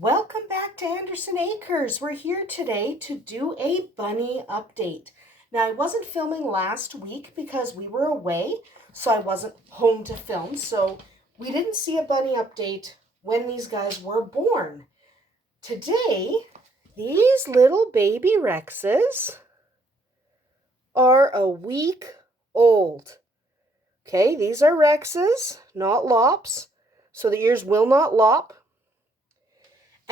Welcome back to Andersen Acres. We're here today to do a bunny update. Now, I wasn't filming last week because we were away, so I wasn't home to film. So we didn't see a bunny update when these guys were born. Today, these little baby Rexes are a week old. Okay, these are Rexes, not lops, so the ears will not lop.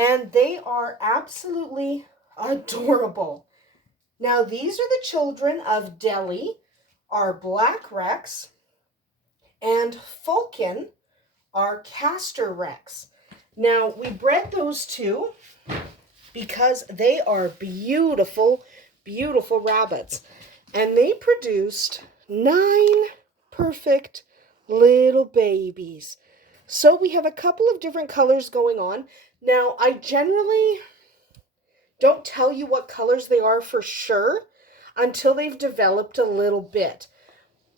And they are absolutely adorable. Now, these are the children of Delhi, our Black Rex, and Falcon, our Castor Rex. Now, we bred those two because they are beautiful, beautiful rabbits. And they produced 9 perfect little babies. So we have a couple of different colors going on. Now, I generally don't tell you what colors they are for sure until they've developed a little bit,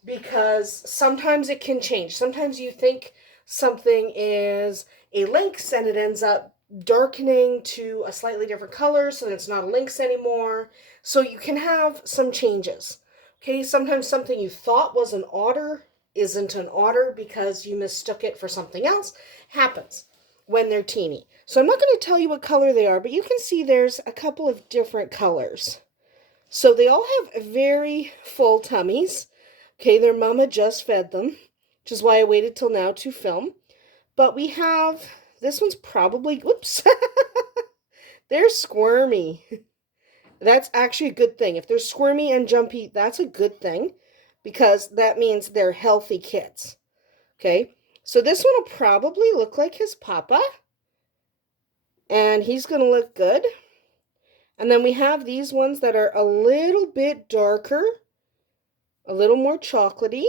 because sometimes it can change. Sometimes you think something is a lynx and it ends up darkening to a slightly different color, so that it's not a lynx anymore. So you can have some changes. Okay, sometimes something you thought was an otter isn't an otter because you mistook it for something else. Happens when they're teeny. So I'm not going to tell you what color they are, but you can see there's a couple of different colors. So they all have very full tummies. Okay, their mama just fed them, which is why I waited till now to film. But we have, this one's probably, whoops, they're squirmy. That's actually a good thing. If they're squirmy and jumpy, that's a good thing, because that means they're healthy kids. Okay, so this one will probably look like his papa, and he's going to look good. And then we have these ones that are a little bit darker, a little more chocolatey.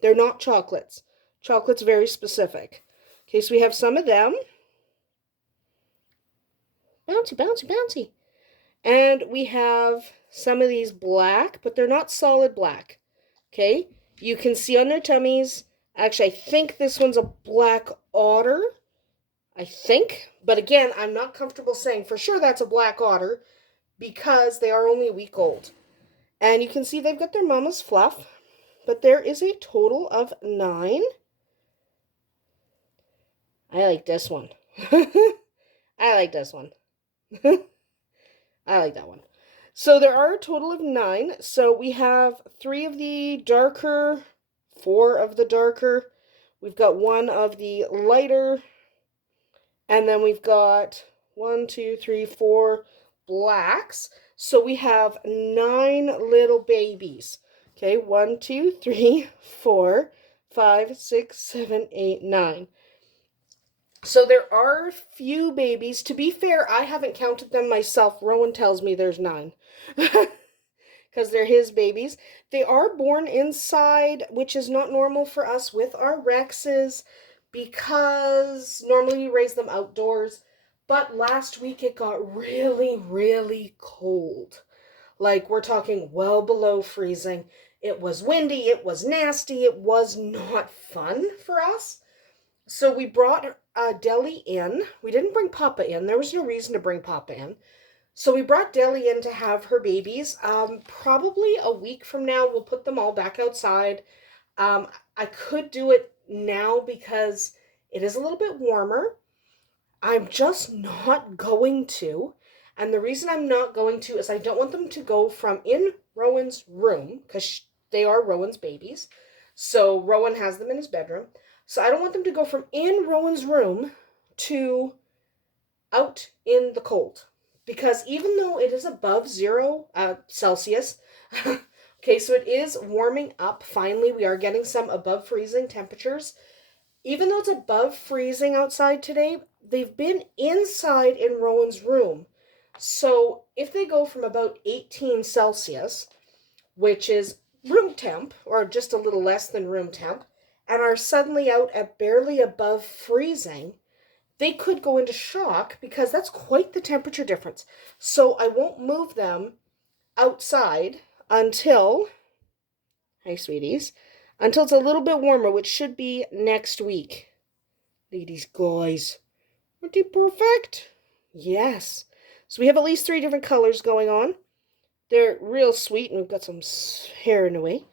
They're not chocolates. Chocolate's very specific. Okay, so we have some of them. Bouncy, bouncy, bouncy. And we have some of these black, but they're not solid black. Okay, you can see on their tummies. Actually, I think this one's a black otter. I think. But again, I'm not comfortable saying for sure that's a black otter because they are only a week old. And you can see they've got their mama's fluff. But there is a total of 9. I like this one. I like this one. I like that one. So there are a total of 9. So we have 3 of the darker, 4 of the darker. We've got 1 of the lighter. And then we've got 1, 2, 3, 4 blacks. So we have 9 little babies. Okay, 1, 2, 3, 4, 5, 6, 7, 8, 9. So there are a few babies. To be fair, I haven't counted them myself. Rowan tells me there's 9. Because they're his babies. They are born inside, which is not normal for us with our Rexes, because normally we raise them outdoors. But last week it got really, really cold. Like, we're talking well below freezing. It was windy, it was nasty, it was not fun for us. So we brought Deli in. We didn't bring Papa in. There was no reason to bring Papa in. So we brought Deli in to have her babies. Probably a week from now, we'll put them all back outside. I could do it now because it is a little bit warmer. I'm just not going to. And the reason I'm not going to is I don't want them to go from in Rowan's room, because they are Rowan's babies. So Rowan has them in his bedroom. So I don't want them to go from in Rowan's room to out in the cold. Because even though it is above 0 Celsius, okay, so it is warming up. Finally, we are getting some above freezing temperatures. Even though it's above freezing outside today, they've been inside in Rowan's room. So if they go from about 18 Celsius, which is room temp, or just a little less than room temp, and are suddenly out at barely above freezing, they could go into shock, because that's quite the temperature difference. So I won't move them outside until, hi sweeties, until it's a little bit warmer, which should be next week. Look at these guys. Aren't they perfect? Yes. So we have at least 3 different colors going on. They're real sweet, and we've got some hair in the way.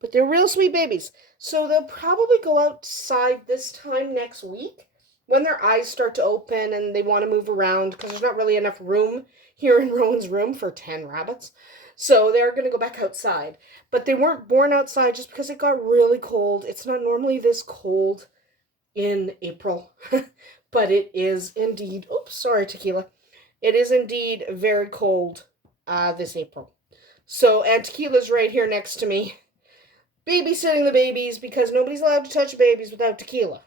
But they're real sweet babies. So they'll probably go outside this time next week when their eyes start to open and they want to move around because there's not really enough room here in Rowan's room for 10 rabbits. So they're going to go back outside. But they weren't born outside just because it got really cold. It's not normally this cold in April, but it is indeed, oops, sorry, Tequila. It is indeed very cold this April. So, and Tequila's right here next to me, babysitting the babies because nobody's allowed to touch babies without Tequila.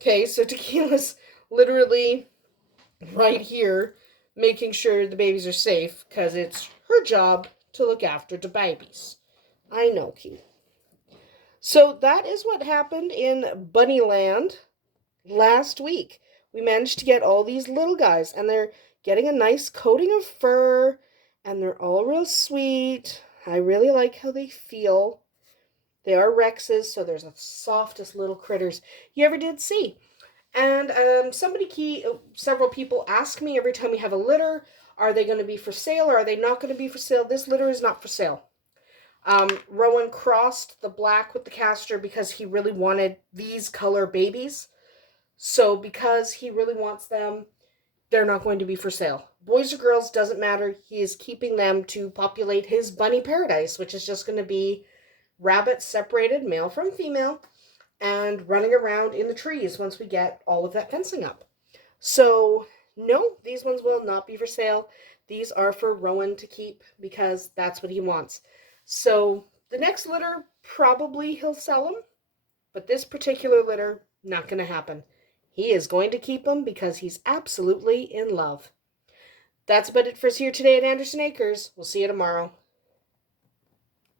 Okay, so Tequila's literally right here making sure the babies are safe because it's her job to look after the babies. I know, Keith. So that is what happened in Bunnyland last week. We managed to get all these little guys, and they're getting a nice coating of fur, and they're all real sweet. I really like how they feel. They are Rexes, so there's the softest little critters you ever did see. And several people ask me every time we have a litter, are they going to be for sale or are they not going to be for sale? This litter is not for sale. Rowan crossed the black with the castor because he really wanted these color babies. So because he really wants them, they're not going to be for sale. Boys or girls, doesn't matter. He is keeping them to populate his bunny paradise, which is just going to be rabbits separated, male from female, and running around in the trees once we get all of that fencing up. So, no, these ones will not be for sale. These are for Rowan to keep because that's what he wants. So, the next litter, probably he'll sell them, but this particular litter, not going to happen. He is going to keep them because he's absolutely in love. That's about it for us here today at Andersen Acres. We'll see you tomorrow.